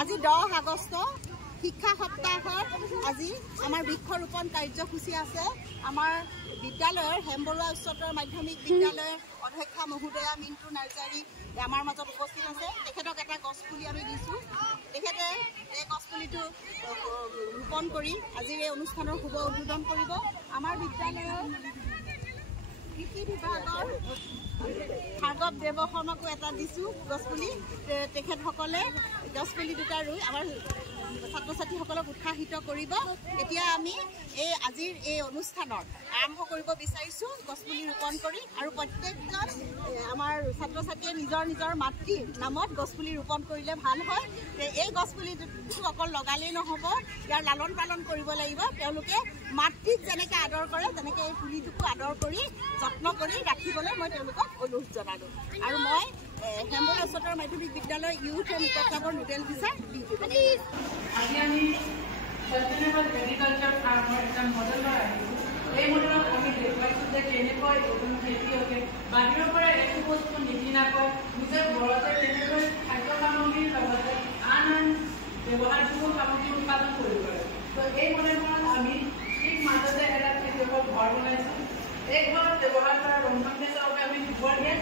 আজি 10 আগষ্ট শিক্ষা সপ্তাহৰ আজি আমাৰ বৃক্ষৰোপণ কাৰ্যসূচী আছে। আমাৰ বিদ্যালয়ৰ হেমবৰুৱা উচ্চতৰ মাধ্যমিক বিদ্যালয়ৰ অধ্যক্ষা মহোদয়া মিণ্টু নাৰ্জাৰী আমাৰ মাজত উপস্থিত আছে। তেখেতক এটা গছপুলি আমি দিছোঁ। তেখেতে এই গছপুলিটো ৰোপণ কৰি আজিৰ এই অনুষ্ঠানৰ শুভ উদ্বোধন কৰিব। আমাৰ বিদ্যালয়ৰ কৃষি বিভাগৰ ভাৰ্গৱ দেৱশৰ্মাকো এটা দিছোঁ গছপুলি। তেখেতসকলে গছপুলি দুটা ৰুই আমাৰ ছাত্ৰ ছাত্ৰীসকলক উৎসাহিত কৰিব। এতিয়া আমি আজিৰ এই অনুষ্ঠানৰ আৰম্ভ কৰিব বিচাৰিছোঁ গছপুলি ৰোপণ কৰি, আৰু প্ৰত্যেকজন আমাৰ ছাত্ৰ ছাত্ৰীয়ে নিজৰ নিজৰ মাতৃৰ নামত গছপুলি ৰোপণ কৰিলে ভাল হয়। এই গছপুলিটো অকল লগালেই নহ'ব, ইয়াৰ লালন পালন কৰিব লাগিব। তেওঁলোকে মাতৃক যেনেকৈ আদৰ কৰে তেনেকৈ এই পুলিটোকো আদৰ কৰি যত্ন কৰি ৰাখিবলৈ মই তেওঁলোকক অনুৰোধ জনালোঁ। আৰু মই হেমবৰুৱা উচ্চতৰ মাধ্যমিক বিদ্যালয় ইউথ এণ্ড ইক' ক্লাবৰ নোডেল টিচাৰ আজি আমি সাষ্টেইনেবল এগ্ৰিকালচাৰ ফাৰ্মৰ এটা মডেল লৈ আহিছোঁ। এই মডেলত আমি দেখুৱাইছোঁ যে কেনেকৈ এজন খেতিয়কে বাহিৰৰ পৰা একো বস্তু নিকিনাকৈ নিজৰ ঘৰতে কেনেকৈ খাদ্য সামগ্ৰীৰ লগতে আন ব্যৱহাৰযোগ্য সামগ্ৰী উৎপাদন কৰিব পাৰে। তো এই মডেলখনত আমি ঠিক মাজতে এটা খেতিয়কৰ ঘৰ বনাইছোঁ। এই ঘৰত ব্যৱহাৰ কৰা ৰন্ধন গেছৰ বাবে আমি গোবৰ গেছ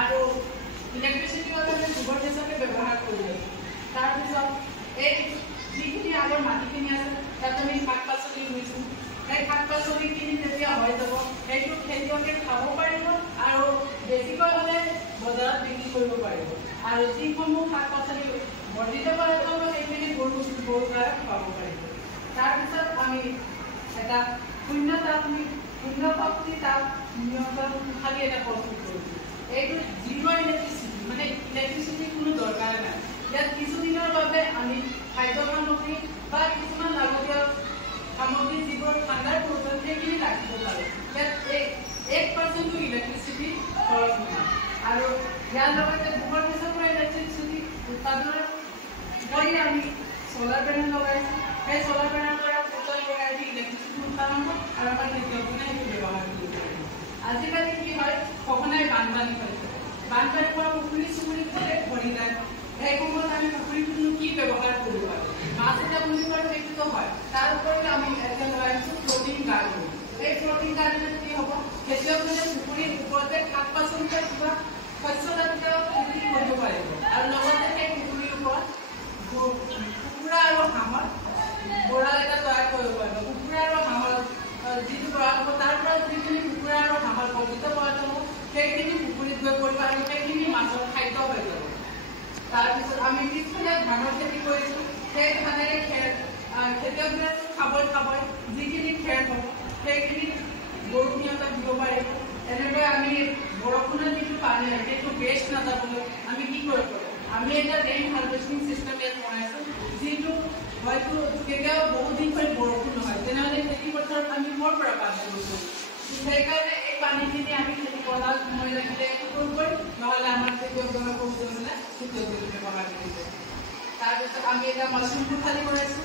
আৰু ইলেক্ট্ৰিচিটিৰ বাবে আমি গোবৰ গেছকে ব্যৱহাৰ কৰি আছোঁ। তাৰপিছত এই যিখিনি আগৰ মাটিখিনি আছে তাত আমি শাক পাচলি ৰুইছোঁ। সেই শাক পাচলিখিনি যেতিয়া হৈ যাব সেইটো খেতিয়কে খাব পাৰিব আৰু বেছিকৈ হ'লে বজাৰত বিক্ৰী কৰিব পাৰিব। আৰু যিসমূহ শাক পাচলি বৰ্ধিত কৰা যাব সেইখিনি গৰু গাই খুৱাব পাৰিব। তাৰপিছত আমি এটা শূন্য শক্তি তাপ নিয়ন্ত্ৰণ কোঠালি এটা প্ৰস্তুত কৰিছোঁ। এইটো জিৰ' ইলেক্ট্ৰিচিটি, মানে ইলেক্ট্ৰিচিটিৰ কোনো দৰকাৰ নাই। ইয়াত কিছুদিনৰ বাবে আমি খাদ্য সামগ্ৰী বা কিছুমান লাগতীয়াল সামগ্ৰী যিবোৰ ঠাণ্ডাৰ প্ৰয়োজন সেইখিনি ৰাখিব পাৰোঁ। ইয়াত 1% ইলেক্ট্ৰিচিটি খৰচ নহয়। আৰু ইয়াৰ লগতে গোবৰ গেছৰ পৰা ইলেক্ট্ৰিচিটি উৎপাদনৰ কৰি আমি চ'লাৰ পেনেল লগাইছোঁ। সেই চ'লাৰ পেনেলৰ পৰা সূৰ্য লগাই দি ইলেক্ট্ৰিচিটি উৎপাদন হয় আৰু আমাৰ খেতিয়কজনে সেইটো ব্যৱহাৰ কৰিব পাৰিব। আজিকালি কি হয়, সঘনাই বানপানী হৈছে। বানপানীৰ পৰা পুখুৰী চুখুৰী গোটেই ভৰি যায়। সেই সময়ত আমি পুখুৰীটোনো কি ব্যৱহাৰ কৰিব পাৰোঁ? মাছ এটা বুলি কয় সেইটোতো হয়। তাৰ উপৰিও আমি এতিয়া লগাইছোঁ ফ্ল'টিং গাৰ্ডেন। এই ফ্ল'টিং গাৰ্ডেনত কি হ'ব, খেতিয়কজনে পুখুৰীৰ ওপৰতে শাক পাচলিতে কিবা শস্যজাতীয় খেতি কৰিব পাৰিব। আৰু লগতে সেই পুখুৰীৰ ওপৰত কুকুৰা আৰু হাঁহৰ গঁৰাল এটা তৈয়াৰ কৰিব পাৰিব। কুকুৰা আৰু হাঁহৰ যিটো গঁৰাল হ'ব তাৰ পৰা যিখিনি কুকুৰা আৰু হাঁহৰ বৰ্ধিত পদাৰ্থ হ'ব সেইখিনি পুখুৰীত গৈ পৰিব আৰু সেইখিনি মাছৰ খাদ্য হৈ যাব। তাৰপিছত আমি পিছফালে ধানৰ খেতি কৰিছোঁ। সেই ধানেৰে খেতিয়কজনে খাবই যিখিনি খেৰ হ'ব সেইখিনি গৰু সিহঁতক দিব পাৰিব। এনেকৈ আমি বৰষুণৰ যিটো পানী সেইটো ৱেষ্ট নাযাবলৈ আমি কি কৰিব পাৰোঁ, আমি এটা ৰেইন হাৰ্ভেষ্টিং চিষ্টেম ইয়াত বনাইছোঁ। যিটো হয়তো কেতিয়াও বহুত দিন ধৰি বৰষুণ নহয়, তেনেহ'লে খেতি পথাৰত আমি ক'ৰ পৰা পানী কৰিছোঁ। সেইকাৰণে এই পানীখিনি আমি খেতি পথাৰত সময় লাগিলে কৰিব পাৰিম, নহ'লে আমাৰ খেতিয়কজনৰ প্ৰয়োজন হ'লে খেতিয়কজনে ব্যৱহাৰ কৰিব। তাৰপিছত আমি এটা মাছৰুম কোঠালি বনাইছোঁ।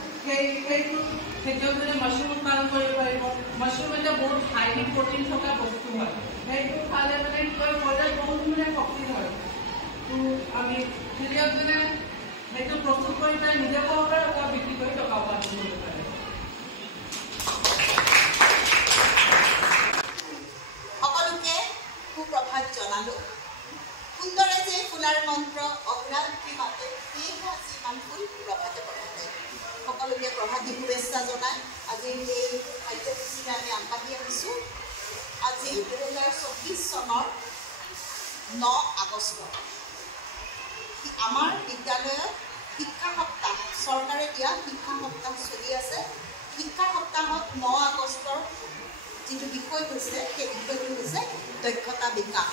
সেইটো খেতিয়কজনে মাছৰুম উৎপাদন কৰিব পাৰিব। মাছৰুম এটা বহুত হাইলি প্ৰটিন থকা বস্তু হয়। সেইটো খালে মানে কি হয়, শৰীৰত বহুত মানে শক্তি হয়। তো আমি খেতিয়কজনে সেইটো প্ৰস্তুত কৰি পেলাই নিজে খাব পাৰে বা বিক্ৰী কৰি টকা উপাৰ্জন কৰিব পাৰে। সকলোকে সুপ্ৰভাত জনালোঁ। সুন্দৰে যে ফুলাৰ মন্ত্ৰ অগ্ৰাৱতী মাতে যিমান ফুল প্ৰভাতে প্ৰভাতে। সকলোকে প্ৰভাতী শুভেচ্ছা জনাই আজিৰ এই কাৰ্যসূচীৰে আমি আগবাঢ়ি আহিছোঁ। আজি 2024 চনৰ 9 আগষ্ট আমাৰ বিদ্যালয়ত শিক্ষা সপ্তাহ, চৰকাৰে দিয়া শিক্ষা সপ্তাহ চলি আছে। শিক্ষা সপ্তাহত 9 আগষ্টৰ যিটো বিষয় হৈছে সেই বিষয়টো হৈছে দক্ষতা বিকাশ।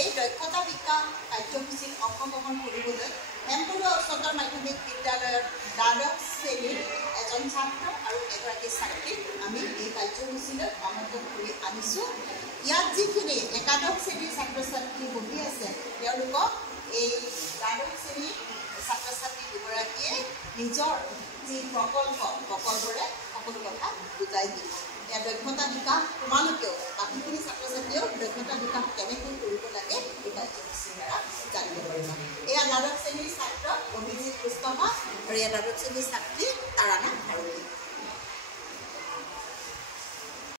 এই দক্ষতা বিকাশ কাৰ্যসূচীত অংশগ্ৰহণ কৰিবলৈ হেমবৰুৱা উচ্চতৰ মাধ্যমিক বিদ্যালয়ৰ দ্বাদশ শ্ৰেণীৰ এজন ছাত্ৰ আৰু এগৰাকী ছাত্ৰীক আমি এই কাৰ্যসূচীলৈ আমন্ত্ৰণ কৰি আনিছোঁ। ইয়াত যিখিনি একাদশ শ্ৰেণীৰ ছাত্ৰ ছাত্ৰী বহি আছে তেওঁলোকক এই দ্বাদশ শ্ৰেণীৰ ছাত্ৰ ছাত্ৰী দুগৰাকীয়ে নিজৰ যি প্ৰকল্পৰে সকলো কথা বুজাই দিব। या दक्षता विकास তোমালোকেও বাকিখিনি ছাত্ৰ ছাত্ৰীও দক্ষতা বিকাশ কেনেকৈ কৰিব লাগে এই কাৰ্যসূচীৰ দ্বাৰা জানিব পাৰিবা। এয়া দ্বাদশ শ্ৰেণীৰ ছাত্ৰ অভিজিত পুষ্পমা আৰু ইয়াৰ দ্বাদশ শ্ৰেণীৰ ছাত্ৰী তাৰানা ভাৰতী।